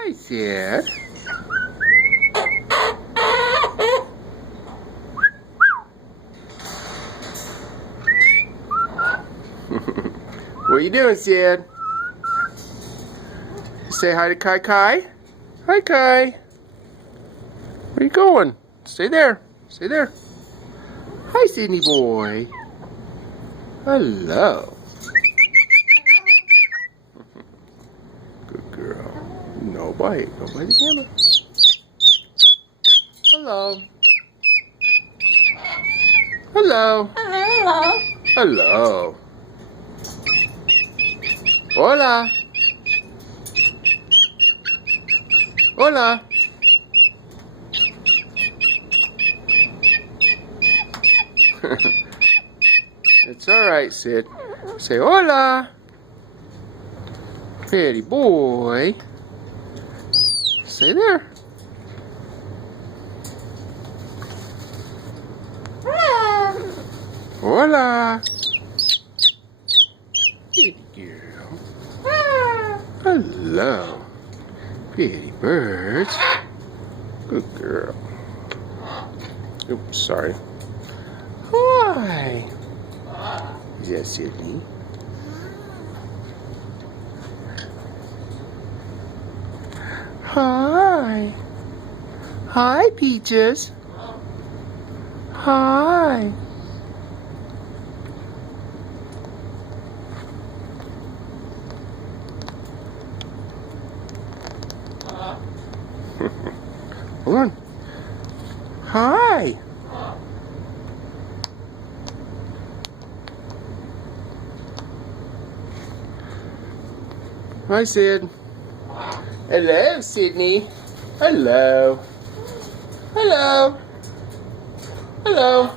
Hi, Sid. What are you doing, Sid? Say hi to Kai Kai. Hi, Kai. Where you going? Stay there. Stay there. Hi, Sydney boy. Hello. Good girl. No bite. Don't bite the camera. Hello. Hello. Hello. Hello. Hola. Hola. It's alright, Sid. Say hola. Pretty boy. Stay there. Hola. Pretty girl. Hello. Pretty birds. Good girl. Oops, sorry. Hi. Is that Sydney? Hi. Hi, Peaches. Hi. Hold on. Hi. Hi, Sid. Hello, Sydney. Hello. Hello. Hello.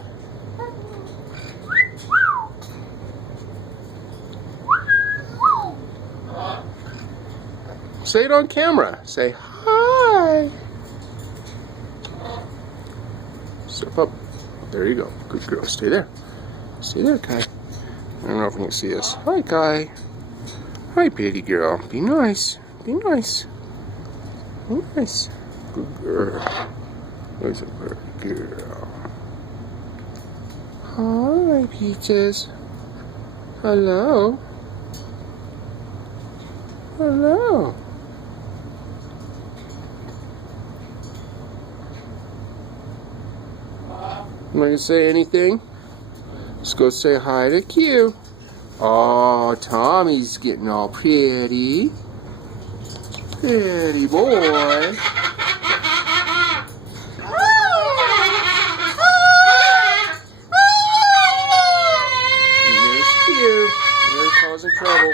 Say it on camera. Say hi. Step up. There you go. Good girl. Stay there. Stay there, Kai. I don't know if you can see this. Hi, Kai. Hi, pretty girl. Be nice. Be nice. Be nice. Good girl. Where's a pretty girl? Hi, Peaches. Hello. Hello. Am I going to say anything? Let's go say hi to Q. Oh, Tommy's getting all pretty. Pretty boy. And there's Q. They're causing trouble.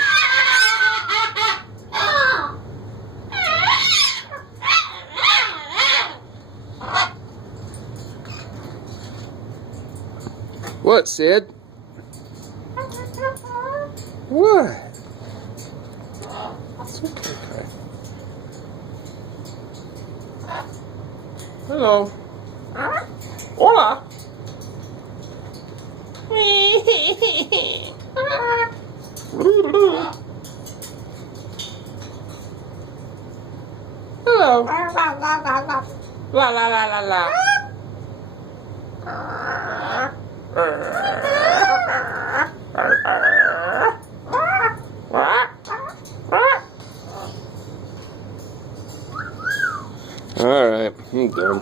What, Sid? What? It's okay, Kai. Hello. Hola. Hello. La la la la la. All right, I'm done.